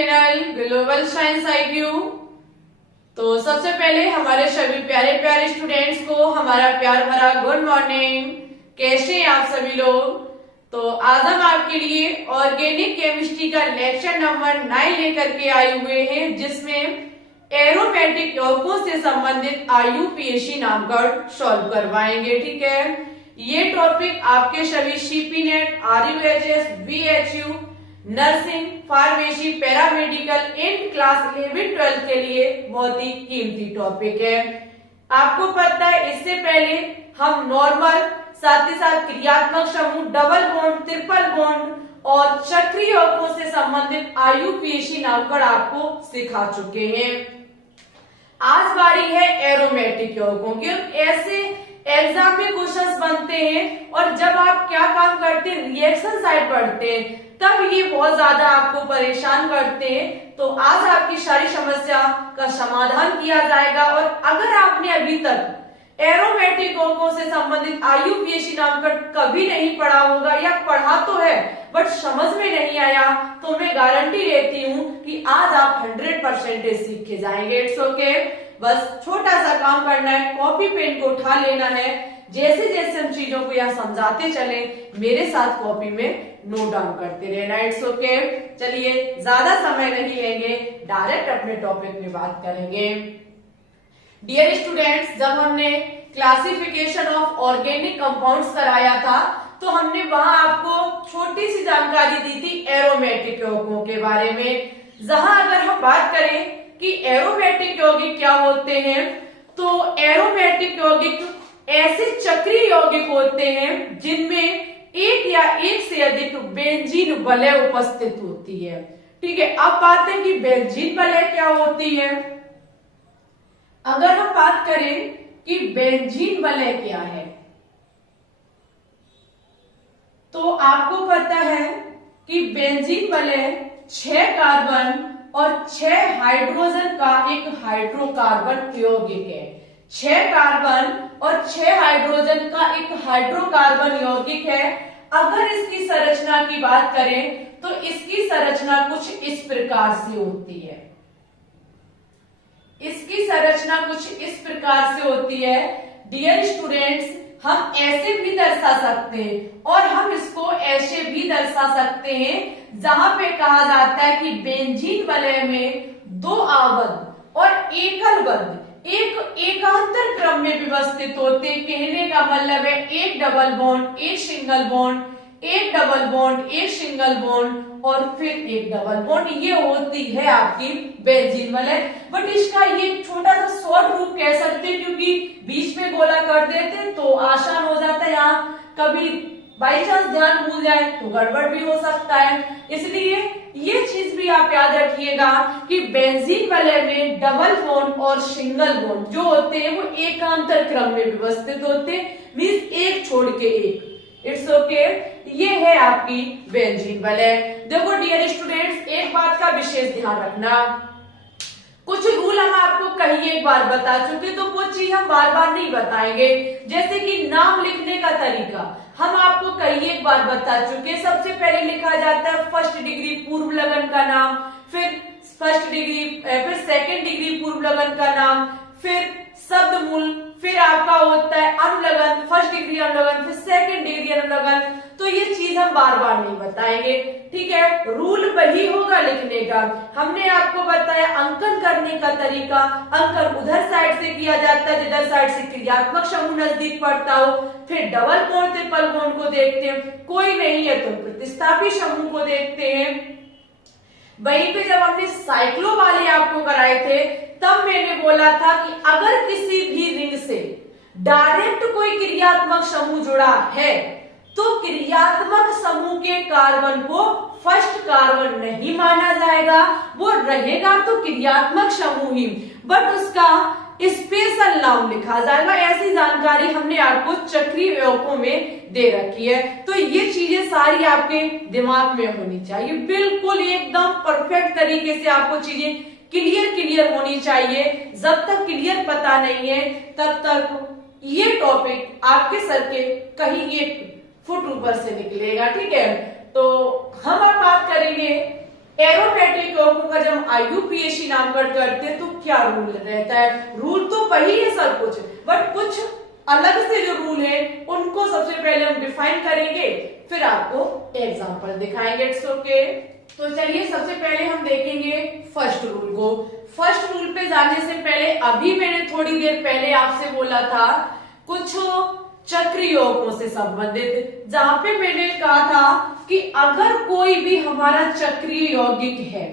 Channel global science IQ। तो सबसे पहले हमारे सभी प्यारे प्यारे स्टूडेंट्स को हमारा प्यार भरा गुड मॉर्निंग। कैसे हैं आप सभी लोग? तो आज हम आपके लिए ऑर्गेनिक केमिस्ट्री का लेक्चर नंबर 9 लेकर के आए हुए हैं, जिसमें एरोमेटिक यौगिकों से संबंधित IUPAC नामकरण सॉल्व करवाएंगे। ठीक है, ये टॉपिक आपके सभी CP net, RUHS, BHU, nursing, pharmacy, paramedical and class 11-12 के लिए बहुत ही कीमती टॉपिक है। आपको पता है, इससे पहले हम नॉर्मल, साथ ही साथ क्रियात्मक समूह, डबल बॉन्ड, ट्रिपल बॉन्ड और चक्रीय यौगिकों से संबंधित IUPAC नामकरण आपको सिखा चुके हैं। आज बारी है एरोमेटिक यौगिकों की। ऐसे एग्जाम में क्वेश्चंस बनते हैं और जब आप क्या काम करते हैं, रिएक्शन साइड पढ़ते हैं, तब ये बहुत ज्यादा आपको परेशान करते हैं। तो आज आपकी सारी समस्या का समाधान किया जाएगा। और अगर आपने अभी तक एरोमेटिक यौगिकों से संबंधित IUPAC नामकरण कभी नहीं पढ़ा होगा या पढ़ा तो है बट समझ में नहीं आया, तो मैं गारंटी लेती हूँ कि आज आप 100% सीख के जाएंगे। इट्स ओके, बस छोटा सा काम करना है, कॉपी पेन को उठा लेना है। जैसे जैसे हम चीजों को यहाँ समझाते चले, मेरे साथ कॉपी में नोट डाउन करते रहना। इट्स ओके, चलिए ज्यादा समय नहीं लेंगे, डायरेक्ट अपने टॉपिक में बात करेंगे। डियर स्टूडेंट्स, जब हमने क्लासिफिकेशन ऑफ ऑर्गेनिक कंपाउंड्स कराया था, तो हमने वहां आपको छोटी सी जानकारी दी थी एरोमेटिक यौगिकों के बारे में। जहां अगर हम बात करें कि एरोमेटिक यौगिक क्या होते हैं, तो एरोमेटिक यौगिक ऐसे चक्रीय यौगिक होते हैं जिनमें एक या एक से अधिक बेंजीन वलय उपस्थित होती है। ठीक है, अब बात है कि बेंजीन वलय क्या होती है। अगर हम बात करें कि बेंजीन वलय क्या है, तो आपको पता है कि बेंजीन वलय 6 कार्बन और 6 हाइड्रोजन का एक हाइड्रोकार्बन यौगिक है। 6 कार्बन और 6 हाइड्रोजन का एक हाइड्रोकार्बन यौगिक है। अगर इसकी संरचना की बात करें तो इसकी संरचना कुछ इस प्रकार से होती है। इसकी संरचना कुछ इस प्रकार से होती है। डियर स्टूडेंट्स, हम ऐसे भी दर्शा सकते हैं और हम इसको ऐसे भी दर्शा सकते हैं, जहां पे कहा जाता है कि बेंजीन वलय में 2 आवद्ध और एकल बंध एक एकांतर क्रम में व्यवस्थित होते। कहने का मतलब है एक डबल बॉन्ड, एक सिंगल बॉन्ड, एक डबल बॉन्ड, एक सिंगल बॉन्ड और फिर एक डबल बॉन्ड। ये होती है आपकी बेंजीन वलय। बट इसका ये छोटा सा शॉर्ट रूप कह सकते हैं, क्योंकि बीच में गोला कर देते तो आसान हो जाता है। यहाँ कभी बाई चांस ध्यान भूल जाए तो गड़बड़ भी हो सकता है, इसलिए ये चीज भी आप याद रखिएगा कि बेंजीन वलय में डबल बॉन्ड और सिंगल बॉन्ड जो होते हैं वो एकांतर क्रम में व्यवस्थित होते हैं, मींस एक छोड़ के एक। इट्स ओके, ये है आपकी बेंजीन वलय। देखो डियर स्टूडेंट्स, एक बात का विशेष ध्यान रखना, कुछ रूल हम आपको कहीं एक बार बता चुके, तो वो चीज हम बार बार नहीं बताएंगे। जैसे कि नाम लिखने का तरीका हम आपको कहीं एक बार बता चुके। सबसे पहले लिखा जाता है फर्स्ट डिग्री पूर्व लगन का नाम, फिर फर्स्ट डिग्री, फिर सेकंड डिग्री पूर्व लगन का नाम, फिर शब्द मूल, फिर आपका होता है अनुलगन, फर्स्ट डिग्री अनुलगन, फिर सेकंड डिग्री अनुलगन। तो ये चीज हम बार बार नहीं बताएंगे। ठीक है, रूल वही होगा लिखने का। हमने आपको बताया अंकन करने का तरीका। अंकन उधर साइड से किया जाता है जिधर साइड से क्रियात्मक समूह नजदीक पड़ता हो। फिर डबल बॉन्ड, ट्रिपल बॉन्ड को देखते हैं, कोई नहीं है तो प्रतिस्थापी समूह को देखते हैं। वहीं पे जब हमने साइक्लो वाले आपको कराए थे, तब मैंने बोला था कि अगर किसी भी रिंग से डायरेक्ट कोई क्रियात्मक समूह जुड़ा है तो क्रियात्मक समूह के कार्बन को फर्स्ट कार्बन नहीं माना जाएगा, वो रहेगा तो क्रियात्मक समूह ही, बट उसका स्पेशल नाम लिखा जाएगा। ऐसी जानकारी हमने आपको चक्रीय यौगिकों में दे रखी है। तो ये चीजें सारी आपके दिमाग में होनी चाहिए, बिल्कुल एकदम परफेक्ट तरीके से आपको चीजें क्लियर होनी चाहिए। जब तक क्लियर पता नहीं है तब तक ये टॉपिक आपके सर के कहीं एक फुट ऊपर से निकलेगा। ठीक है, तो हम अब बात करेंगे एरोमेटिक यौगिकों का जब IUPAC नामकरण करते हैं तो क्या रूल रहता है? रूल तो वही है सब कुछ, बट कुछ अलग से जो रूल है उनको सबसे पहले हम डिफाइन करेंगे, फिर आपको एग्जांपल दिखाएंगे। It's okay. तो चलिए सबसे पहले हम देखेंगे फर्स्ट रूल को। फर्स्ट रूल पे जाने से पहले अभी मैंने थोड़ी देर पहले आपसे बोला था कुछ चक्रीय यौगिकों से संबंधित, जहां पे मैंने कहा था कि अगर कोई भी हमारा चक्रीय यौगिक है,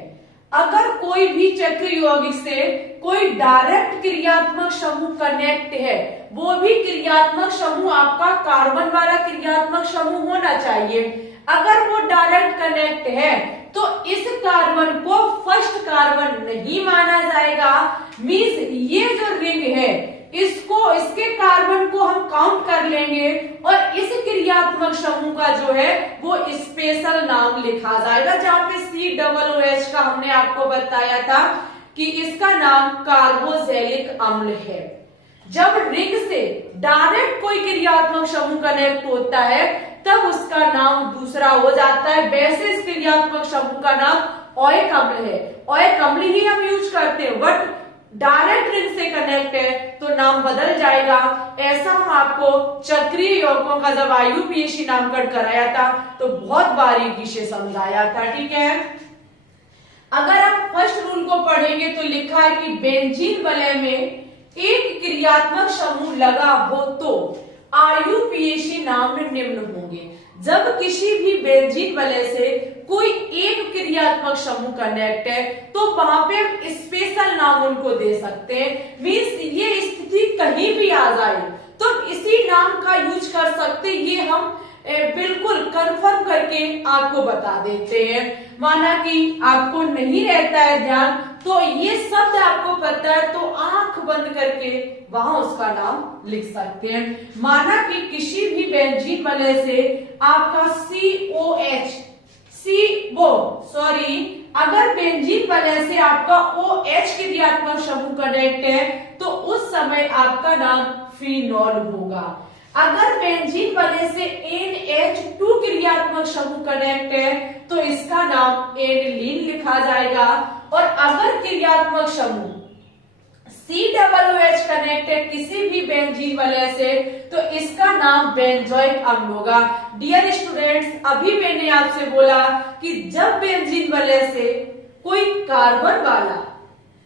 अगर कोई भी चक्रीय यौगिक से कोई डायरेक्ट क्रियात्मक समूह कनेक्ट है, वो भी क्रियात्मक समूह आपका कार्बन वाला क्रियात्मक समूह होना चाहिए। अगर वो डायरेक्ट कनेक्ट है तो इस कार्बन को फर्स्ट कार्बन नहीं माना जाएगा। मींस ये जो रिंग है इसको, इसके कार्बन को हम काउंट कर लेंगे और इस क्रियात्मक समूह का जो है वो स्पेशल नाम लिखा जाएगा, जहां पे COOH का हमने आपको बताया था कि इसका नाम कार्बोक्सिलिक अम्ल है। जब रिंग से डायरेक्ट कोई क्रियात्मक समूह कनेक्ट होता है तब उसका नाम दूसरा हो जाता है। वैसे इस क्रियात्मक समूह का नाम ओइक अम्ल है, ओइक अम्ल ही हम यूज करते हैं, बट डायरेक्ट रिंग से कनेक्ट है तो नाम बदल जाएगा। ऐसा हम आपको चक्रीय यौगिकों का जब IUPAC नामकरण कराया था तो बहुत बारीकी से समझाया था, ठीक है। अगर आप फर्स्ट रूल को पढ़ेंगे तो लिखा है कि बेंजीन वलय में एक क्रियात्मक समूह लगा हो तो IUPAC नाम निम्न होंगे। जब किसी भी बेंजीन वलय से कोई एक क्रियात्मक समूह कनेक्ट है तो वहां पे हम स्पेशल नाम उनको दे सकते हैं। मींस ये स्थिति कहीं भी आ जाए तो इसी नाम का यूज कर सकते, ये हम बिल्कुल कंफर्म करके आपको बता देते हैं। माना कि आपको नहीं रहता है ध्यान तो ये शब्द आपको पता है तो आंख बंद करके वहां उसका नाम लिख सकते हैं। माना कि किसी भी बेंजीन वलय से आपका अगर बेंजीन वलय से आपका OH क्रियात्मक समूह कनेक्ट है तो उस समय आपका नाम फिनॉल होगा। अगर बेंजीन वलय से NH2 क्रियात्मक समूह कनेक्ट है तो इसका नाम एनिलीन लिखा जाएगा। और अगर क्रियात्मक समूह COOH कनेक्ट है किसी भी बेंजीन वलय से तो इसका नाम बेंजोइक अम्ल होगा। डियर स्टूडेंट्स, अभी मैंने आपसे बोला कि जब बेंजीन वलय से कोई कार्बन वाला,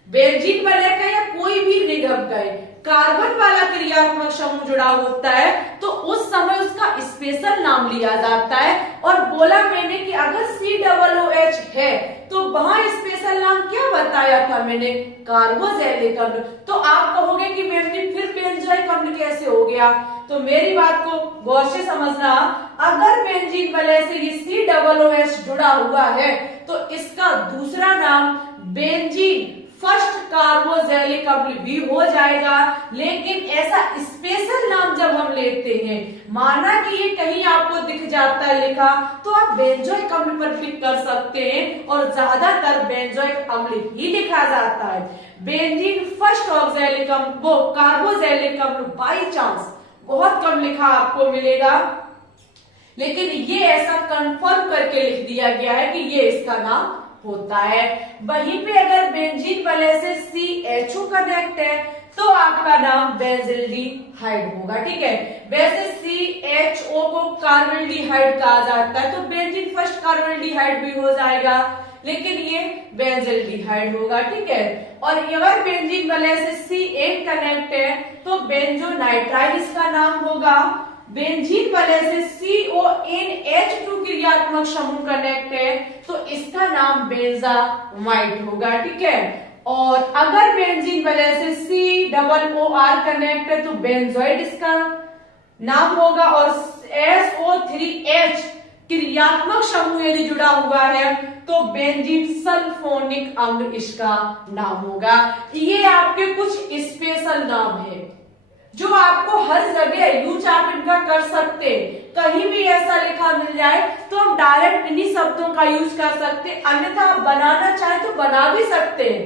बेंजीन वलय का या कोई भी रिंग का कार्बन वाला क्रियात्मक समूह जुड़ा होता है तो उस समय उसका स्पेशल नाम लिया जाता है। और बोला मैंने कि अगर COOH है तो वहां स्पेशल नाम क्या बताया था मैंने, कार्बोक्सिलिक अम्ल। तो आप कहोगे कि मैम जी फिर बेंजोइक अम्ल कैसे हो गया? तो मेरी बात को गौर से समझना, अगर बेंजीन वलय से ये COOH जुड़ा हुआ है तो इसका दूसरा नाम बेंजीन फर्स्ट कार्बोक्सिलिक अम्ल भी हो जाएगा। लेकिन ऐसा स्पेशल नाम जब हम लेते हैं, माना कि ये कहीं आपको दिख जाता है लिखा, तो आप बेंजोइक अम्ल पर क्लिक कर सकते हैं और ज्यादातर बेंजोइक अम्ल ही लिखा जाता है। बेंजीन फर्स्ट ऑक्सैलिक अम्ल, वो कार्बोक्सिलिक अम्ल बाई चांस बहुत कम लिखा आपको मिलेगा, लेकिन ये ऐसा कंफर्म करके लिख दिया गया है कि ये इसका नाम होता है। वहीं पे अगर बेंजीन वलय से CHO कनेक्ट है तो आपका नाम बेंजिल्डिहाइड होगा, ठीक है। वैसे CHO को कार्बोल्डिहाइड कहा जाता है तो बेंजीन फर्स्ट कार्बोल्डिहाइड भी हो जाएगा, लेकिन ये बेंजिल्डिहाइड होगा, ठीक है। और अगर बेंजीन वलय से CN कनेक्ट है तो बेंजोनाइट्राइल इसका नाम होगा। बेंजीन वलय से CONH2 क्रियात्मक समूह कनेक्ट है तो इसका नाम बेंजामाइड होगा, ठीक है। और अगर बेंजीन वलय से COOR कनेक्ट है तो बेंजोइड इसका नाम होगा। और SO3H क्रियात्मक समूह यदि जुड़ा हुआ है तो बेंजीन सल्फोनिक अम्ल इसका नाम होगा। ये आपके कुछ स्पेशल नाम है जो आपको हर जगह यूज आप इनका कर सकते। कहीं भी ऐसा लिखा मिल जाए तो हम डायरेक्ट इन्हीं शब्दों का यूज कर सकते, अन्यथा आप बनाना चाहे तो बना भी सकते हैं।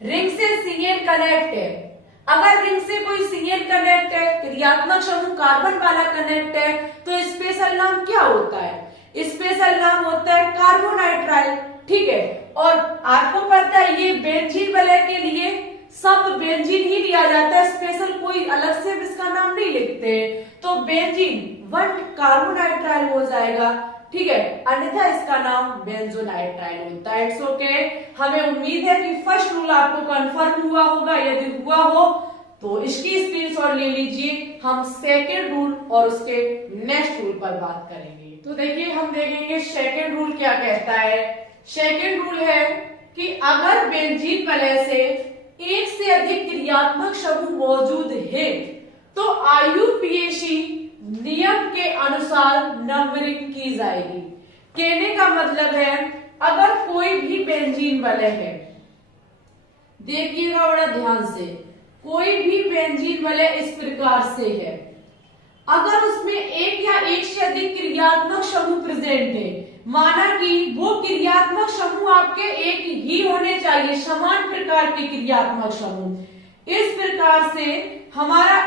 रिंग से CN कनेक्ट है, अगर रिंग से कोई CN कनेक्ट है, क्रियात्मक समूह कार्बन वाला कनेक्ट है, तो स्पेशल नाम क्या होता है? स्पेशल नाम होता है कार्बोनाइट्राइल। ठीक है। और आपको पता है ये बेंजीन वलय के लिए सब बेंजीन ही लिया जाता है, स्पेशल कोई अलग से इसका नाम नहीं लिखते। तो बेंजीन 1 कार्बोनाइट्राइल हो जाएगा, ठीक है, अन्यथा इसका नाम बेंजोनाइट्राइल होता है। It's okay. हमें उम्मीद है कि फर्स्ट रूल आपको कंफर्म हुआ होगा। यदि हुआ हो तो इसकी स्क्रीनशॉट ले लीजिए। हम सेकेंड रूल और उसके नेक्स्ट रूल पर बात करेंगे। तो देखिए हम देखेंगे सेकेंड रूल क्या कहता है। सेकेंड रूल है कि अगर बेंजीन वलय से एक से अधिक क्रियात्मक समूह मौजूद है तो आईयूपीएसी नियम के अनुसार नंबरिंग की जाएगी। कहने का मतलब है अगर कोई भी बेंजीन वलय है, देखिएगा बड़ा ध्यान से, कोई भी बेंजीन वलय इस प्रकार से है, अगर उसमें एक या एक से अधिक क्रियात्मक समूह प्रेजेंट है, माना कि वो क्रियात्मक समूह आपके एक ही होने चाहिए, समान प्रकार के क्रियात्मक समूह। इस प्रकार से हमारा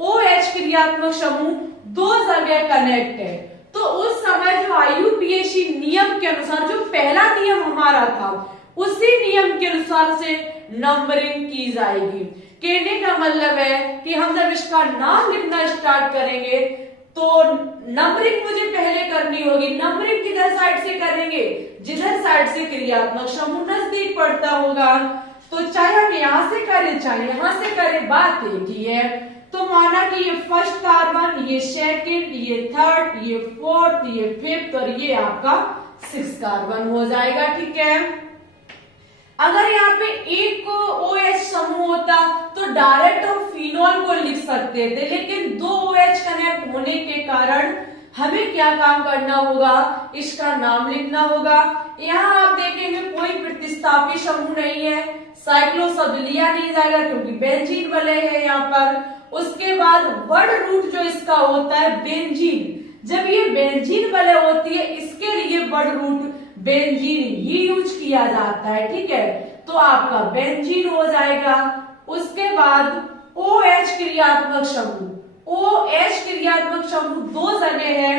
OH क्रियात्मक समूह दो जगह कनेक्ट है, तो उस समय जो आईयूपीएसी नियम के अनुसार, जो पहला नियम हमारा था, उसी नियम के अनुसार से नंबरिंग की जाएगी। कहने का मतलब है कि हम जब इसका नाम लिखना स्टार्ट करेंगे तो नंबरिंग मुझे पहले करनी होगी। नंबरिंग किधर साइड से करेंगे, जिधर साइड से क्रियात्मक समूह नजदीक पड़ता होगा। तो चाहे हम यहां से करें चाहे यहां से करें, बात एक ही है। तो माना कि ये फर्स्ट कार्बन, ये सेकंड, ये थर्ड, ये फोर्थ, ये फिफ्थ और ये आपका 6 कार्बन हो जाएगा, ठीक है। अगर यहाँ पे एक OH समूह होता तो डायरेक्ट हम फिनोल को लिख सकते थे, लेकिन दो OH कनेक्ट होने के कारण हमें क्या काम करना होगा, इसका नाम लिखना होगा। यहाँ आप देखेंगे कोई प्रतिस्थापी समूह नहीं है, साइक्लो शब्द लिया नहीं जाएगा क्योंकि बेंजीन वलय है यहाँ पर। उसके बाद वर्ड रूट जो इसका होता है बेंजीन, जब ये बेंजीन वलय होती है इसके लिए वर्ड रूट बेंजीन ही यूज किया जाता है, ठीक है। तो आपका बेंजीन हो जाएगा। उसके बाद OH क्रियात्मक समूह, OH क्रियात्मक समूह दो जगह है,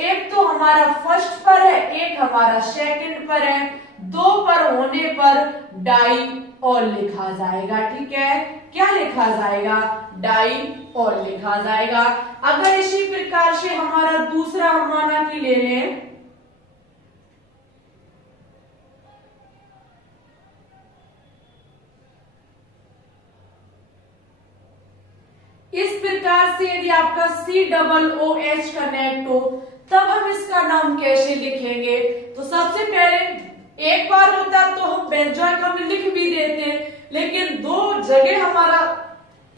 एक तो हमारा फर्स्ट पर है, एक हमारा सेकंड पर है। दो पर होने पर डाईऑल लिखा जाएगा, ठीक है। क्या लिखा जाएगा, डाईऑल लिखा जाएगा। अगर इसी प्रकार से हमारा दूसरा माना कि ले लें, इस प्रकार से यदि आपका COOH कनेक्ट हो तब हम इसका नाम कैसे लिखेंगे। तो सबसे पहले एक बार होता तो हम बेंजोइक अम्ल लिख भी देते, लेकिन दो जगह हमारा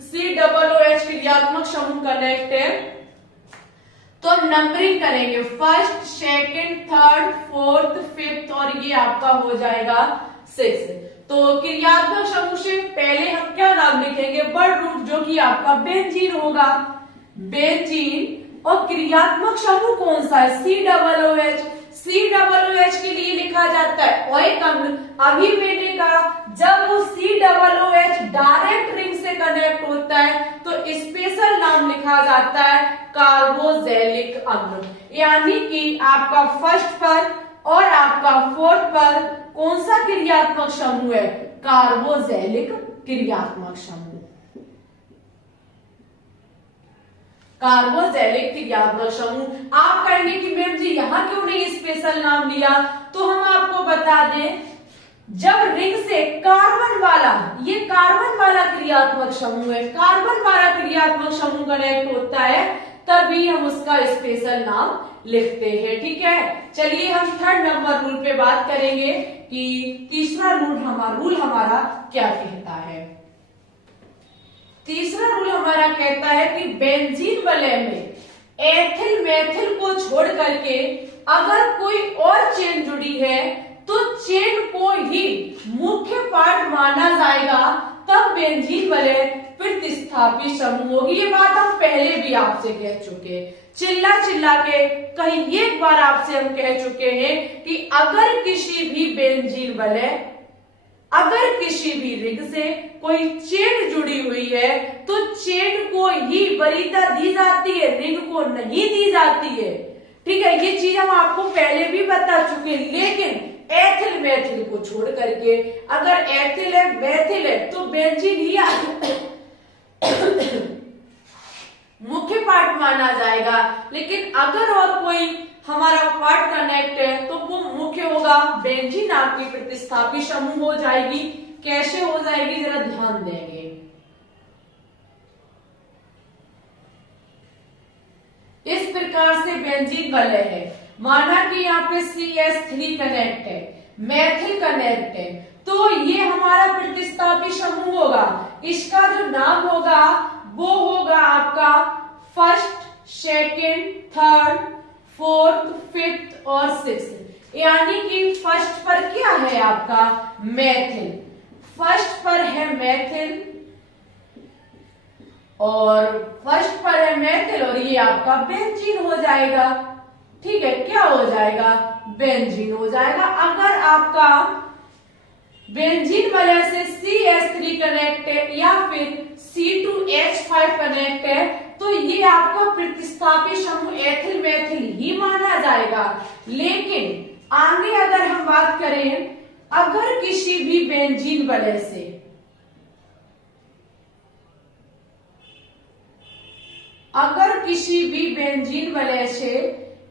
COOH क्रियात्मक समूह कनेक्ट है, तो हम नंबरिंग करेंगे first, second, third, fourth, fifth और ये आपका हो जाएगा 6। तो क्रियात्मक समूह से पहले हम क्या नाम लिखेंगे, वर्ड रूट जो कि आपका बेंजीन होगा, बेंजीन। और क्रियात्मक समूह कौन सा है, COOH। COOH के लिए लिखा जाता है ओइक अम्ल। अभी मैंने कहा जब वो COOH डायरेक्ट रिंग से कनेक्ट होता है तो स्पेशल नाम लिखा जाता है कार्बोजेलिक अम्ल। यानी कि आपका फर्स्ट पर और आपका फोर्थ पर कौन सा क्रियात्मक समूह है, कार्बोजेलिक क्रियात्मक समूह, कार्बोजेलिक क्रियात्मक समूह। आप कहेंगे कि मैम जी यहाँ क्यों नहीं स्पेशल नाम लिया, तो हम आपको बता दें जब रिंग से कार्बन वाला, ये कार्बन वाला क्रियात्मक समूह है, कार्बन वाला क्रियात्मक समूह कनेक्ट होता है तभी हम उसका स्पेशल नाम लिखते हैं, ठीक है। चलिए हम थर्ड नंबर रूल पे बात करेंगे कि तीसरा रूल हमारा क्या कहता है। तीसरा रूल हमारा कहता है कि बेंजीन वलय में एथिल मेथिल को छोड़ करके अगर कोई और चेन जुड़ी है तो चेन को ही मुख्य पार्ट माना जाएगा, तब बेंजीन वलय प्रतिस्थापी समूह होगी। ये बात हम पहले भी आपसे कह चुके, चिल्ला चिल्ला के कहीं एक बार आपसे हम कह चुके हैं कि अगर किसी भी बेंजीन वलय, अगर किसी भी रिंग से कोई चेन जुड़ी हुई है तो चेन को ही वरीयता दी जाती है, रिंग को नहीं दी जाती है, ठीक है। ये चीज हम आपको पहले भी बता चुके, लेकिन एथिल मैथिल को छोड़ करके। अगर एथिल है मैथिल है तो बेंजीन ही मुख्य पार्ट माना जाएगा। लेकिन अगर और कोई हमारा पार्ट कनेक्ट है तो वो मुख्य होगा। बेंजीन आपकी प्रतिस्थापी समूह हो जाएगी। कैसे हो जाएगी जरा ध्यान देंगे। इस प्रकार से बेंजीन वलय है। माना कि यहाँ पे CH3 कनेक्ट है, मैथिल कनेक्ट है, तो ये हमारा प्रतिस्थापी समूह होगा। इसका जो नाम होगा वो होगा आपका first, second, third, fourth, fifth और सिक्स्थ। यानी कि फर्स्ट पर क्या है आपका मैथिल, फर्स्ट पर है मैथिल और फर्स्ट पर है मैथिल और ये आपका बेंजीन हो जाएगा। ठीक है, क्या हो जाएगा बेंजीन हो जाएगा। अगर आपका बेंजीन वलय से CH3 कनेक्ट है या फिर C2H5 कनेक्ट है तो ये आपका प्रतिस्थापी समूह एथिल मैथिल ही माना जाएगा। लेकिन आगे अगर हम बात करें, अगर किसी भी बेंजीन वलय से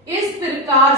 इस प्रकार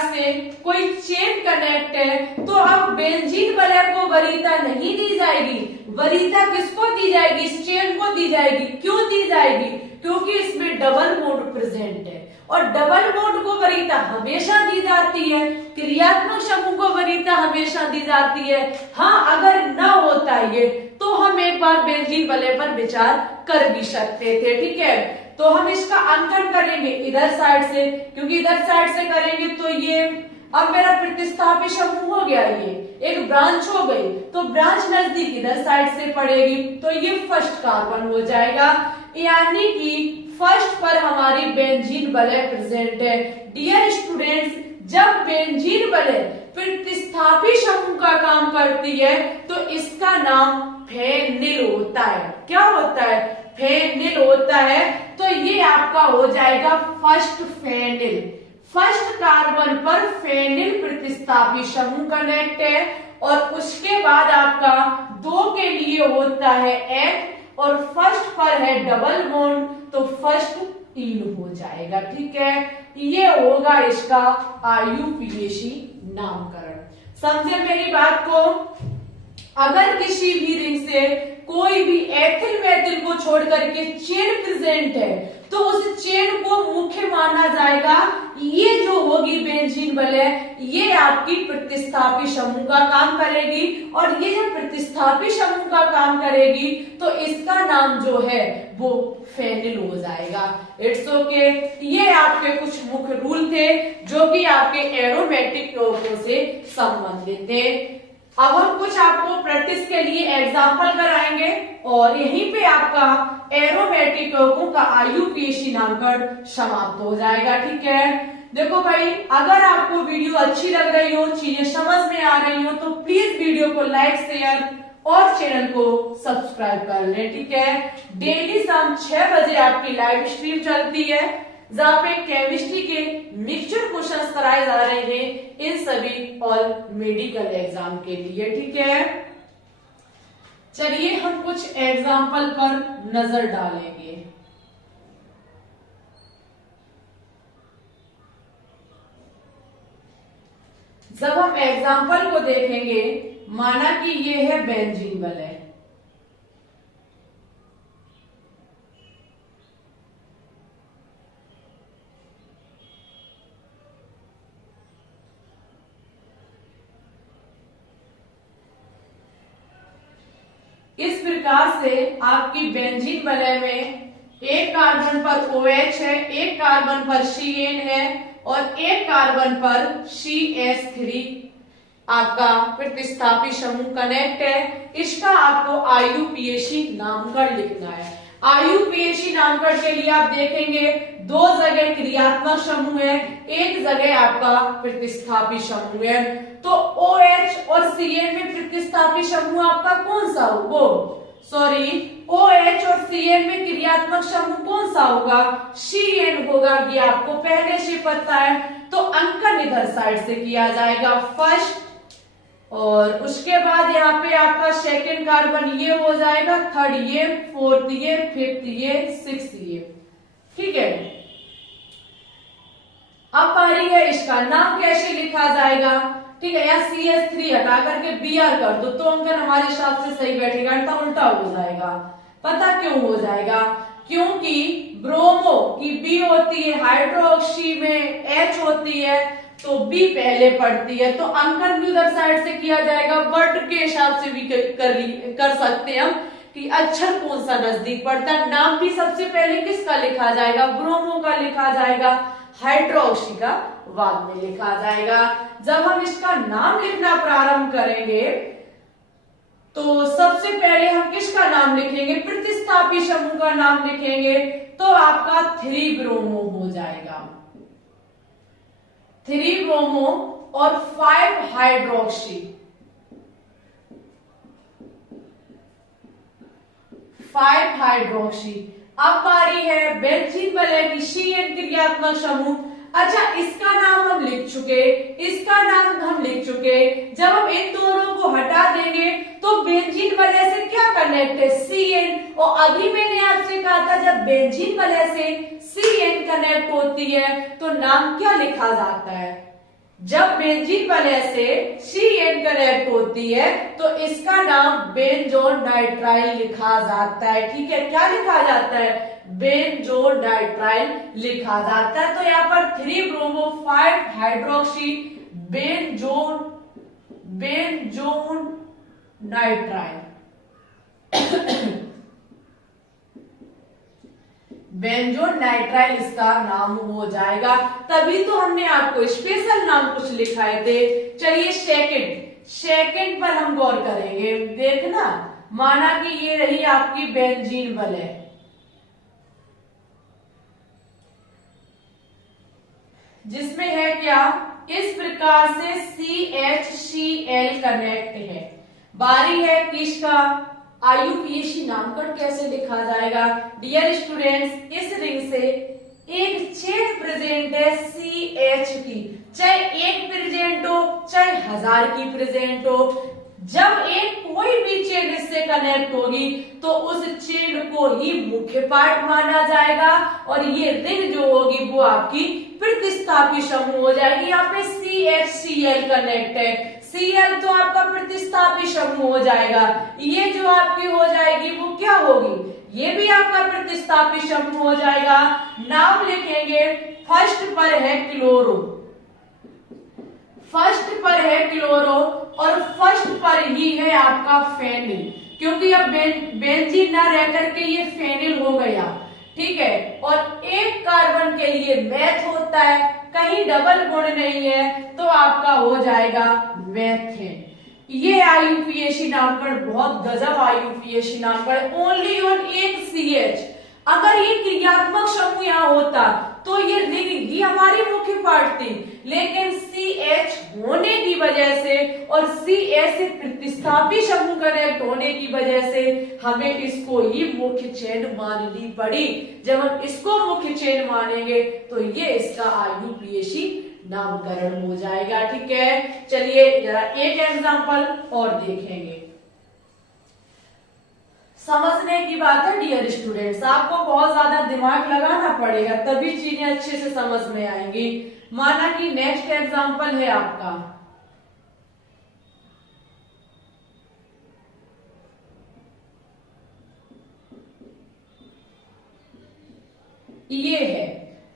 से कोई चेन कनेक्ट है तो अब बेंजीन वलय को वरीयता नहीं दी जाएगी। वरीयता किसको दी जाएगी, इस चेन को दी जाएगी। क्यों दी जाएगी, क्योंकि इसमें डबल बॉन्ड प्रेजेंट है और डबल बॉन्ड को वरीयता हमेशा दी जाती है। क्रियात्मक समूह को वरीयता हमेशा दी जाती है। हाँ, अगर ना होता ये तो हम एक बार बेंजीन वलय पर विचार कर भी सकते थे। ठीक है, तो हम इसका अंकन करेंगे इधर साइड से, क्योंकि इधर साइड से करेंगे तो ये अब मेरा प्रतिस्थापी समूह हो गया, ये एक ब्रांच हो गई, तो ब्रांच नजदीक इधर साइड से पड़ेगी तो ये फर्स्ट कार्बन हो जाएगा। यानी कि फर्स्ट पर हमारी बेंजीन वलय प्रेजेंट है। डियर स्टूडेंट्स, जब बेंजीन वलय प्रतिस्थापी समूह का काम करती है तो इसका नाम फेनिल होता है। क्या होता है, फेनिल होता है। तो ये आपका हो जाएगा फर्स्ट फेनिल। फर्स्ट कार्बन पर फेनिल प्रतिस्थापी समूह कनेक्ट है और उसके बाद आपका 2 के लिए होता है एथ और फर्स्ट पर है डबल बॉन्ड तो फर्स्ट इन हो जाएगा। ठीक है, ये होगा इसका IUPAC नामकरण। समझे मेरी बात को। अगर किसी भी रिंग से कोई भी एथिल मैथिल को छोड़ करके चेन प्रेजेंट है तो उस चेन को मुख्य माना जाएगा। ये जो होगी बेंजीन वलय, ये आपकी प्रतिस्थापी समूह का काम करेगी और ये जब प्रतिस्थापी समूह का काम करेगी तो इसका नाम जो है वो फेनिल हो जाएगा। It's okay. ये आपके कुछ मुख्य रूल थे जो कि आपके एरोमेटिक यौगिकों से संबंधित थे। अब हम कुछ आपको प्रैक्टिस के लिए एग्जाम्पल कराएंगे और यहीं पे आपका एरोमेटिक यौगिकों का IUPAC नामकरण समाप्त हो जाएगा। ठीक है, देखो भाई, अगर आपको वीडियो अच्छी लग रही हो, चीजें समझ में आ रही हो तो प्लीज वीडियो को लाइक, शेयर और चैनल को सब्सक्राइब कर लें। ठीक है, डेली शाम 6 बजे आपकी लाइव स्ट्रीम चलती है जहाँ पे केमिस्ट्री के मिक्सचर क्वेश्चंस कराए जा रहे हैं इन सभी ऑल मेडिकल एग्जाम के लिए। ठीक है, चलिए हम कुछ एग्जाम्पल पर नजर डालेंगे। जब हम एग्जाम्पल को देखेंगे, माना कि ये है बेंजीन वलय, इस प्रकार से आपकी बेंजीन वलय में एक कार्बन पर OH है, एक कार्बन पर CN है और एक कार्बन पर CH3 आपका प्रतिस्थापी समूह कनेक्ट है। इसका आपको IUPAC नामकरण लिखना है। IUPAC नामकरण के लिए आप देखेंगे 2 जगह क्रियात्मक समूह है, एक जगह आपका प्रतिस्थापी समूह है। तो OH और CN में प्रतिस्थापी समूह आपका कौन सा हो, वो सॉरी OH और CN में क्रियात्मक समूह कौन सा होगा? CN होगा। ये आपको पहले से पता है। तो अंकन इधर साइड से किया जाएगा फर्स्ट, और उसके बाद यहाँ पे आपका सेकेंड कार्बन ये हो जाएगा, थर्ड ये, फोर्थ ये, फिफ्थ ये, सिक्स्थ ये। ठीक है, अब बारी है इसका नाम कैसे लिखा जाएगा। ठीक है, यहाँ CH3 हटा करके Br कर दो तो अंकन हमारे हिसाब से सही बैठेगा, तो उल्टा हो जाएगा। पता क्यों हो जाएगा? क्योंकि ब्रोमो की B होती है, हाइड्रोक्सी में H होती है, तो B पहले पड़ती है, तो अंकन भी उधर साइड से किया जाएगा। वर्ड के हिसाब से भी कर सकते हैं हम कि अक्षर कौन सा नजदीक पड़ता है। नाम भी सबसे पहले किसका लिखा जाएगा? ब्रोमो का लिखा जाएगा, हाइड्रोक्सी का बाद में लिखा जाएगा। जब हम इसका नाम लिखना प्रारंभ करेंगे तो सबसे पहले हम किसका नाम लिखेंगे? प्रतिस्थापी समूह का नाम लिखेंगे, तो आपका 3 ब्रोमो हो जाएगा। 3 ब्रोमो और 5 हाइड्रोक्सी, 5 हाइड्रोक्सी। अब बारी है बेंजीन वलय की CN क्रियात्मक समूह। अच्छा, इसका नाम हम लिख चुके, इसका नाम हम लिख चुके। जब हम इन दोनों को हटा देंगे तो बेंजीन वलय से क्या कनेक्ट है? CN। और अभी मैंने आपसे कहा था जब बेंजीन वलय से CN कनेक्ट होती है तो नाम क्या लिखा जाता है? जब बेंजीन वलय से CN कनेक्ट होती है तो इसका नाम बेंजोन नाइट्राइल लिखा जाता है। ठीक है, क्या लिखा जाता है? बेंजोन नाइट्राइल लिखा जाता है। तो यहाँ पर 3 ब्रोमो 5 हाइड्रोक्सी बेंजोन नाइट्राइल बेंजोन नाइट्राइल इसका नाम हो जाएगा। तभी तो हमने आपको स्पेशल नाम कुछ लिखाए थे। चलिए सेकंड पर हम गौर करेंगे। देखना, माना कि ये रही आपकी बेंजीन वलय, जिसमें है क्या? इस प्रकार से CHCl कनेक्ट है। बारी है किसका? IUPAC नामकरण कैसे लिखा जाएगा? डियर स्टूडेंट्स, इस रिंग से एक चेन प्रेजेंट है CH की, चाहे एक प्रेजेंट हो चाहे 1000 की प्रेजेंट हो। जब एक कोई भी चेन इससे कनेक्ट होगी तो उस चेन को ही मुख्य पार्ट माना जाएगा, और ये रिंग जो होगी वो आपकी प्रतिस्थापी समूह हो जाएगी। यहाँ पे CHCl कनेक्ट है, Cl तो आपका प्रतिस्थापी समूह हो जाएगा। ये जो आपकी हो जाएगी वो क्या होगी? ये भी आपका प्रतिस्थापी समूह हो जाएगा। नाम लिखेंगे, फर्स्ट पर है क्लोरो, फर्स्ट पर है क्लोरो, और फर्स्ट पर ही है आपका फेनिल, क्योंकि अब बेंजीन ना रह करके ये फेनिल हो गया। ठीक है, और एक कार्बन के लिए मैथ होता है, कहीं डबल बॉन्ड नहीं है, तो आपका हो जाएगा मेथेन। ये IUPAC नामकरण बहुत गजब IUPAC नामकरण, ओनली ऑन एक CH। अगर ये क्रियात्मक समूह यहाँ होता तो ये रिंग ही हमारी मुख्य पार्ट थी, लेकिन CH होने की वजह से और CH से प्रतिस्थापी समूह कनेक्ट होने की वजह से हमें इसको ही मुख्य चेन माननी पड़ी। जब हम इसको मुख्य चेन मानेंगे तो ये इसका IUPAC नामकरण हो जाएगा। ठीक है, चलिए जरा एक एग्जांपल और देखेंगे। समझने की बात है डियर स्टूडेंट्स, आपको बहुत ज्यादा दिमाग लगाना पड़ेगा तभी चीजें अच्छे से समझ में आएंगी। माना कि नेक्स्ट एग्जांपल है आपका, ये है,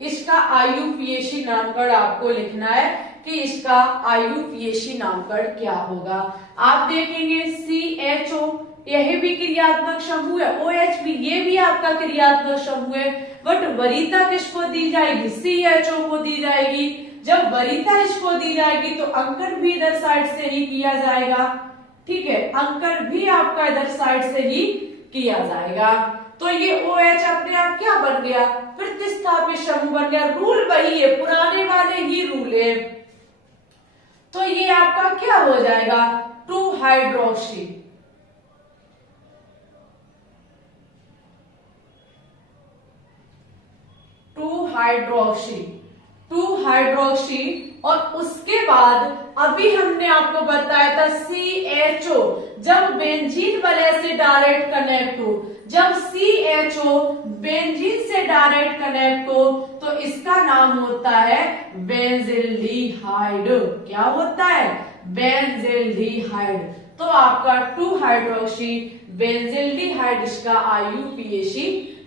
इसका IUPAC नामकरण आपको लिखना है कि इसका IUPAC नामकरण क्या होगा। आप देखेंगे CHO, यह भी क्रियात्मक समूह है, OH भी, ये भी आपका क्रियात्मक समूह है, बट वरीयता किसको दी जाएगी? CHO को दी जाएगी। जब वरीयता इसको दी जाएगी तो अंकन भी इधर साइड से ही किया जाएगा। ठीक है, अंकन भी आपका इधर साइड से ही किया जाएगा। तो ये OH अपने आप क्या बन गया? प्रतिस्थापी समूह बन गया। रूल वही है, पुराने वाले ही रूल है। तो ये आपका क्या हो जाएगा? 2 हाइड्रोक्सी, 2 हाइड्रोक्सी और उसके बाद अभी हमने आपको बताया था CHO, जब बेंजीन वाले से डायरेक्ट कनेक्ट हो, जब CHO बेंजीन से डायरेक्ट कनेक्ट हो तो इसका नाम होता है बेंजिल्डिहाइड। क्या होता है? बेंजिल्डिहाइड। तो आपका 2 हाइड्रोक्सी बेंजिल्डिहाइड इसका IUPAC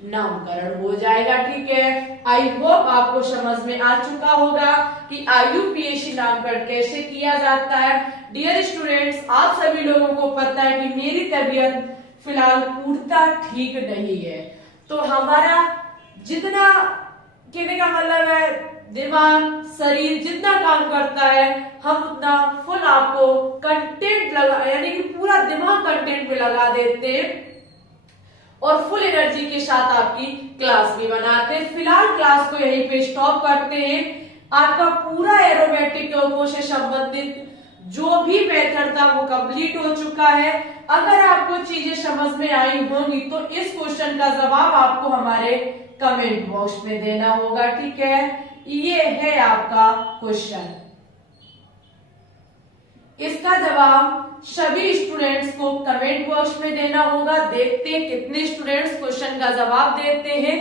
नामकरण हो जाएगा। ठीक है, आई होप आपको समझ में आ चुका होगा कि IUPAC नामकरण कैसे किया जाता है। डियर स्टूडेंट्स, आप सभी लोगों को पता है कि मेरी तबीयत फिलहाल पूर्णतः ठीक नहीं है, तो हमारा जितना, कहने का मतलब है, दिमाग शरीर जितना काम करता है हम उतना फुल आपको कंटेंट लगा, यानी कि पूरा दिमाग कंटेंट में लगा देते हैं और फुल एनर्जी के साथ आपकी क्लास भी बनाते हैं। फिलहाल क्लास को यहीं पे स्टॉप करते हैं। आपका पूरा एरोमेटिक टोपो से संबंधित जो भी मेथड था वो कंप्लीट हो चुका है। अगर आपको चीजें समझ में आई होंगी तो इस क्वेश्चन का जवाब आपको हमारे कमेंट बॉक्स में देना होगा। ठीक है, ये है आपका क्वेश्चन। इसका जवाब सभी स्टूडेंट्स को कमेंट बॉक्स में देना होगा। देखते हैं कितने स्टूडेंट्स क्वेश्चन का जवाब देते हैं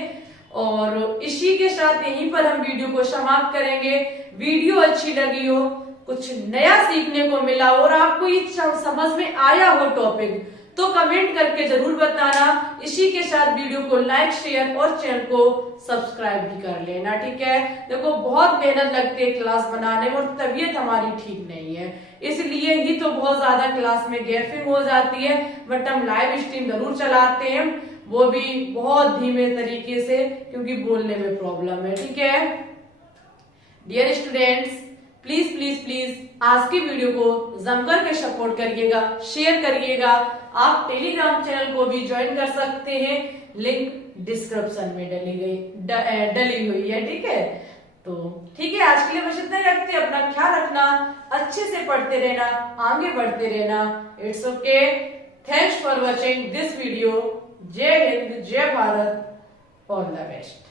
और इसी के साथ यहीं पर हम वीडियो को समाप्त करेंगे। वीडियो अच्छी लगी हो, कुछ नया सीखने को मिला और आपको ये समझ में आया हो टॉपिक, तो कमेंट करके जरूर बताना। इसी के साथ वीडियो को लाइक, शेयर और चैनल को सब्सक्राइब भी कर लेना। ठीक है, देखो बहुत मेहनत लगती है क्लास बनाने में और तबीयत हमारी ठीक नहीं है, इसलिए ही तो बहुत ज्यादा क्लास में गैपिंग हो जाती है। बट हम लाइव स्ट्रीम जरूर चलाते हैं, वो भी बहुत धीमे तरीके से, क्योंकि बोलने में प्रॉब्लम है। ठीक है dear students, please please please आज की वीडियो को जमकर के सपोर्ट करिएगा, शेयर करिएगा। आप टेलीग्राम चैनल को भी ज्वाइन कर सकते हैं, लिंक डिस्क्रिप्शन में डली हुई है। ठीक है, तो ठीक है, आज के लिए बस इतना ही रखते हैं। अपना ख्याल रखना, अच्छे से पढ़ते रहना, आगे बढ़ते रहना। It's okay, thanks for watching this video. जय हिंद, जय भारत, ऑल द बेस्ट।